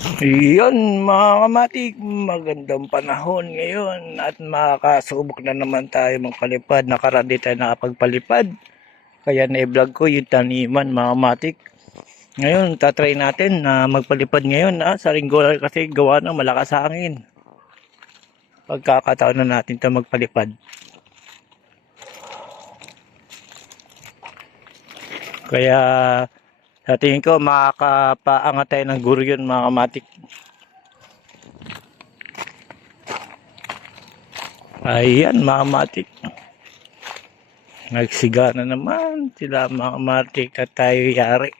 Iyon mga kamatik, magandang panahon ngayon at makakasubok na naman tayo magpalipad. Nakaraan tayo nakapagpalipad. Kaya na-vlog ko yung taniman mga kamatik. Ngayon, tatry natin na magpalipad ngayon ah, sa ringgola kasi gawa ng malakas hangin. Pagkakataon na natin ito magpalipad. Kaya sa tingin ko makakapaangat tayo ng guro yun mga kamatik. Ayan mga kamatik. Nagsiga na naman sila mga kamatik at tayo yari.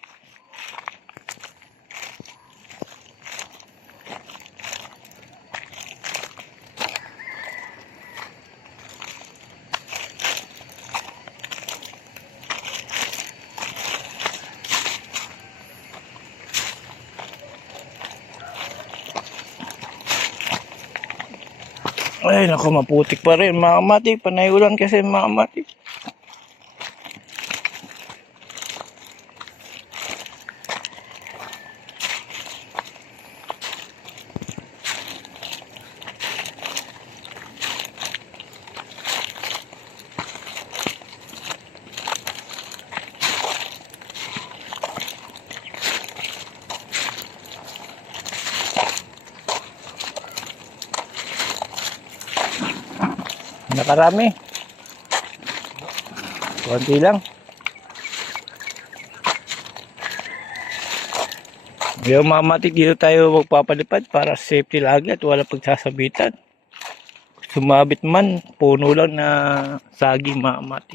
Ay naku maputik pa rin mga. Panay ulan kasi mga. Nakarami. Konti lang. Yung mga matik dito tayo magpapalipad para safety lagi at wala pagsasabitan. Sumabit man, puno lang na saging mga.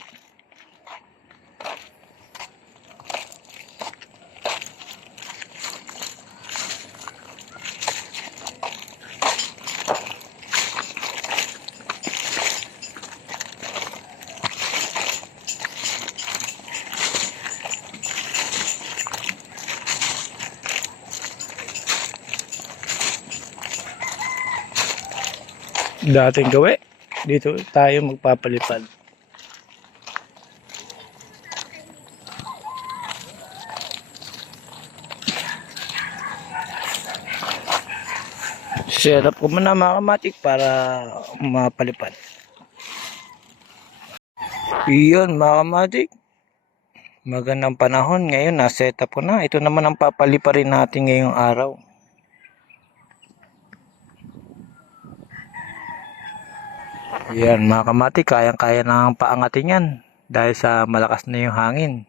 Dating gawi. Dito tayo magpapalipad. Set up ko muna mga kamatik para mapalipad. Iyon mga kamatik. Magandang panahon ngayon na set up ko na. Ito naman ang papaliparin natin ngayong araw. Yan mga kamati, kayang-kaya nang paangatin yan dahil sa malakas na yung hangin.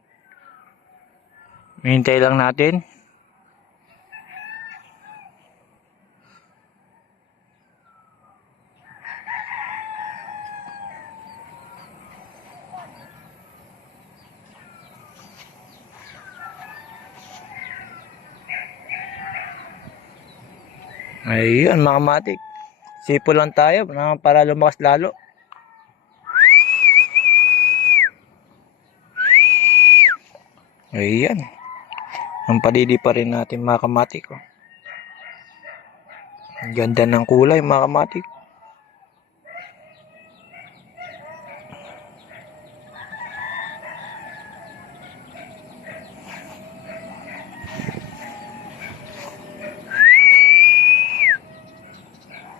Hintay lang natin. Ayun mga kamati. Sipo lang tayo para lumakas lalo. Ayan. Ang padidi pa rin natin mga kamati ko. Ang ganda ng kulay mga kamati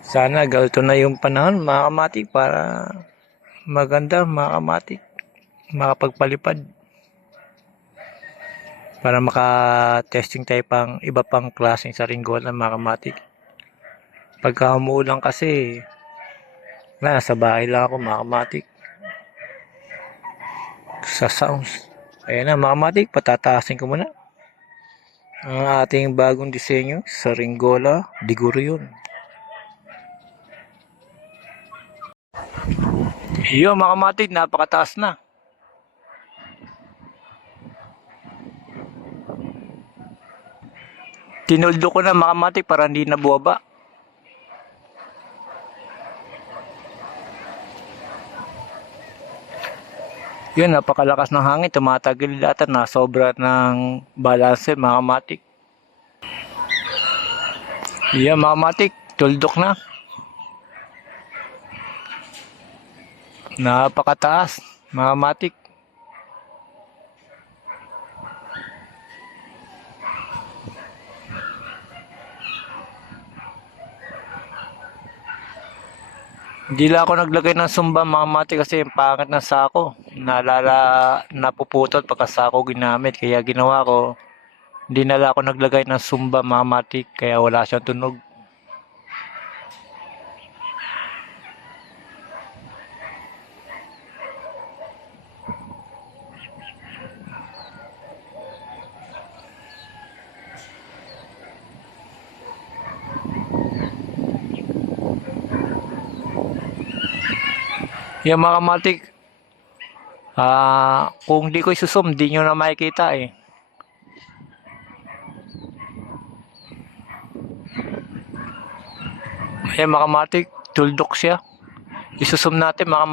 Sana galto na yung panahon mga kamati para maganda mga kamati makapagpalipad. Para maka-testing tayo pang iba pang klaseng saringgola mga kamati pagka umuulan kasi na sa bahay lang ako mga kamati sa sounds. Ayan na mga kamati patataasin ko muna ang ating bagong disenyo saringgola diguro yun Iyo mga kamatid, napakataas na. Tinuldo ko na mga kamatid para hindi na buwaba. Yun, napakalakas ng hangin. Tumatagil data na sobra ng balanse mga kamatik. Iya mga kamatik, tuldok na. Napakataas. Mamatik. Hindi lang ako naglagay ng sumba mga mati kasi yung pangit ng sako. Nalala, napuputol pagka sako ginamit. Kaya ginawa ko, hindi nala ako naglagay ng sumba mga mati. Kaya wala siyang tunog. Yung mga matik, ah, kung di ko isusum, di nyo na makikita eh. Ayan mga matik, tuldok siya. Isusum natin mga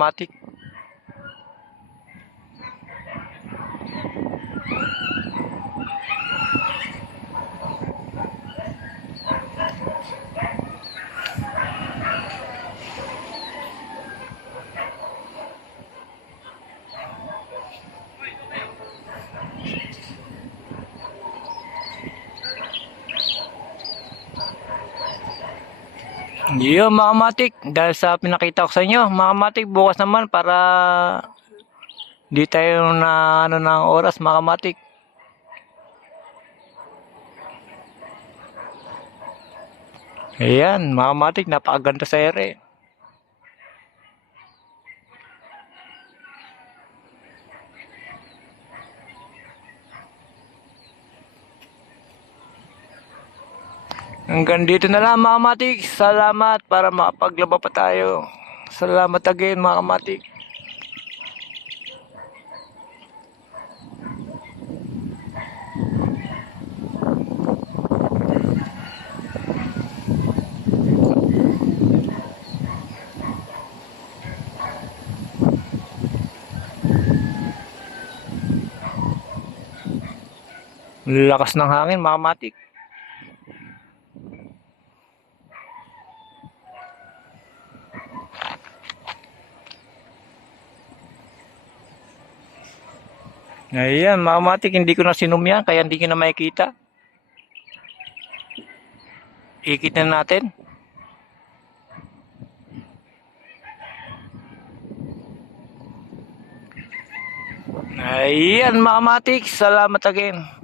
Yun mga matik, dahil sa pinakita ko sa inyo, mga matik, bukas naman para di tayo na ano ng oras mga matik. Ayan, mga matik, napakaganda sa ere. Hanggang dito na lang mga matik. Salamat para makapaglaba pa tayo. Salamat again mga matik. Lakas ng hangin mga matik. Ayan, mga matik, hindi ko na sinum yan, kaya hindi ko na makikita. Ikit na natin. Ayan, mga matik, salamat again.